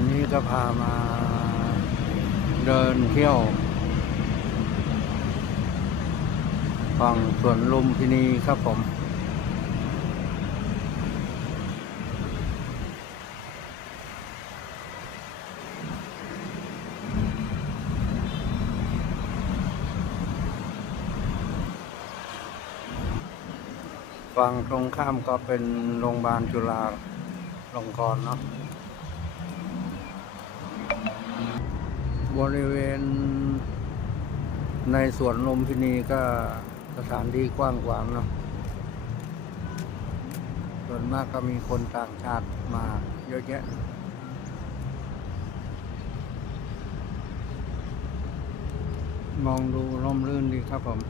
วันนี้ก็พามาเดินเที่ยวฝั่งสวนลุมพินีครับผม ฝั่งตรงข้ามก็เป็นโรงพยาบาลจุฬาลงกรณ์เนาะ บริเวณ ในสวนลมพินีก็สถานที่กว้างขวางเนาะส่วนมากก็มีคนต่างชาติมาเยอะแยะมองดูร่มรื่นดีครับผม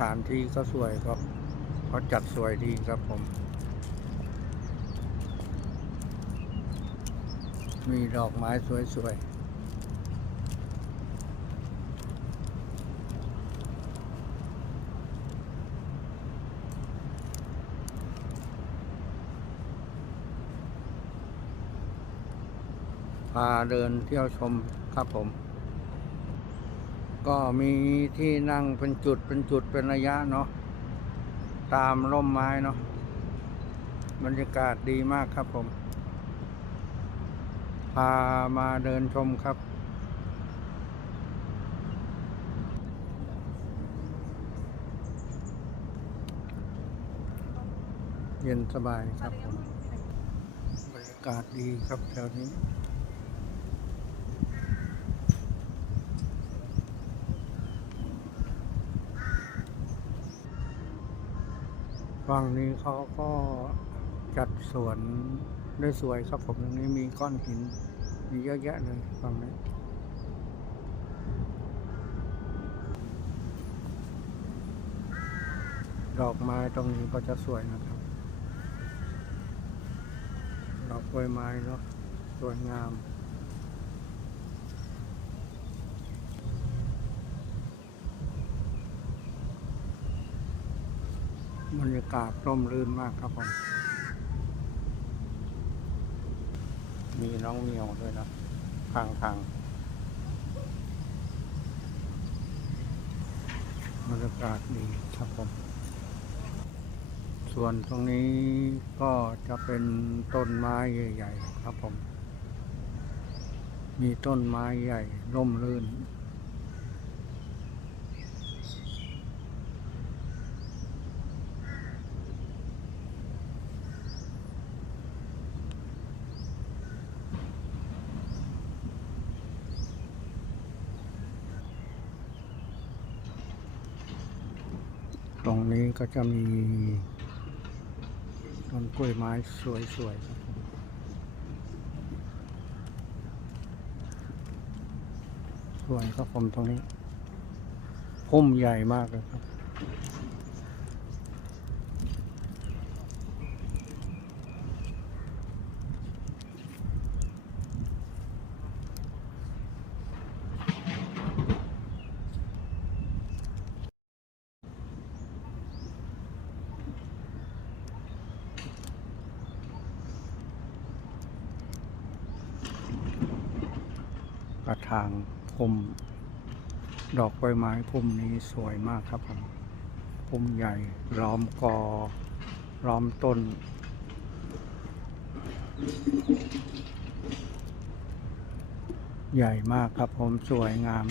ถานที่ก็สวยครับเขาจัดสวยดีครับผม มีดอกไม้สวยๆพาเดินเที่ยวชมครับผม ก็มีที่นั่งเป็นจุดเป็นจุดเป็นระยะเนาะตามร่มไม้เนาะบรรยากาศดีมากครับผม พามาเดินชมครับ เย็นสบายครับผม บรรยากาศดีครับแถวนี้ ฝั่งนี้เขาก็จัดสวนได้สวยครับผมตรงนี้มีก้อนหิน มีเยอะแยะเลยฝั่งนี้ดอกไม้ตรงนี้ก็จะสวยนะครับ ดอกกล้วยไม้เนาะสวยงาม บรรยากาศร่มรื่นมากครับผม มีน้องเมียวด้วยนะข้างทางบรรยากาศดีครับผม ส่วนตรงนี้ก็จะเป็นต้นไม้ใหญ่ ๆ ครับผม มีต้นไม้ใหญ่ร่มรื่น ตรงนี้ก็จะมีต้นกล้วยไม้สวยๆครับสวยครับผมตรงนี้พุ่มใหญ่มากเลยครับ กระถางพุ่มดอกใบไม้พุ่มนี้สวยมากครับผมพุ่มใหญ่ล้อมกอล้อมต้น ใหญ่มากครับผมสวยงาม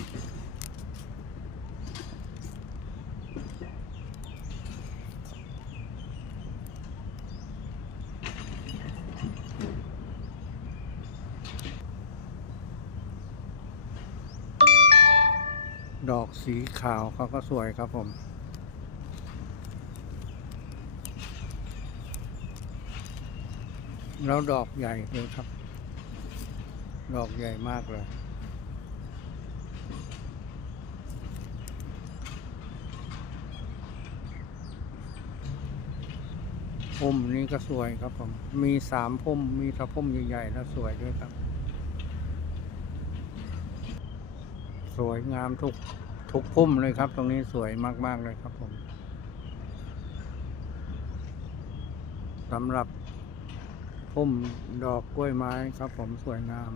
ดอกสีขาวเขาก็สวยครับผมแล้วดอกใหญ่เลยครับ ดอกใหญ่มากเลย พุ่มนี้ก็สวยครับผม มีสามพุ่ม มีถ้าพุ่มใหญ่ๆแล้วสวยด้วยครับ สวยงามทุกทุกพุ่มเลยครับ ตรงนี้สวยมาก ๆ เลยครับผมสำหรับพุ่มดอกกล้วยไม้ครับผมสวยงาม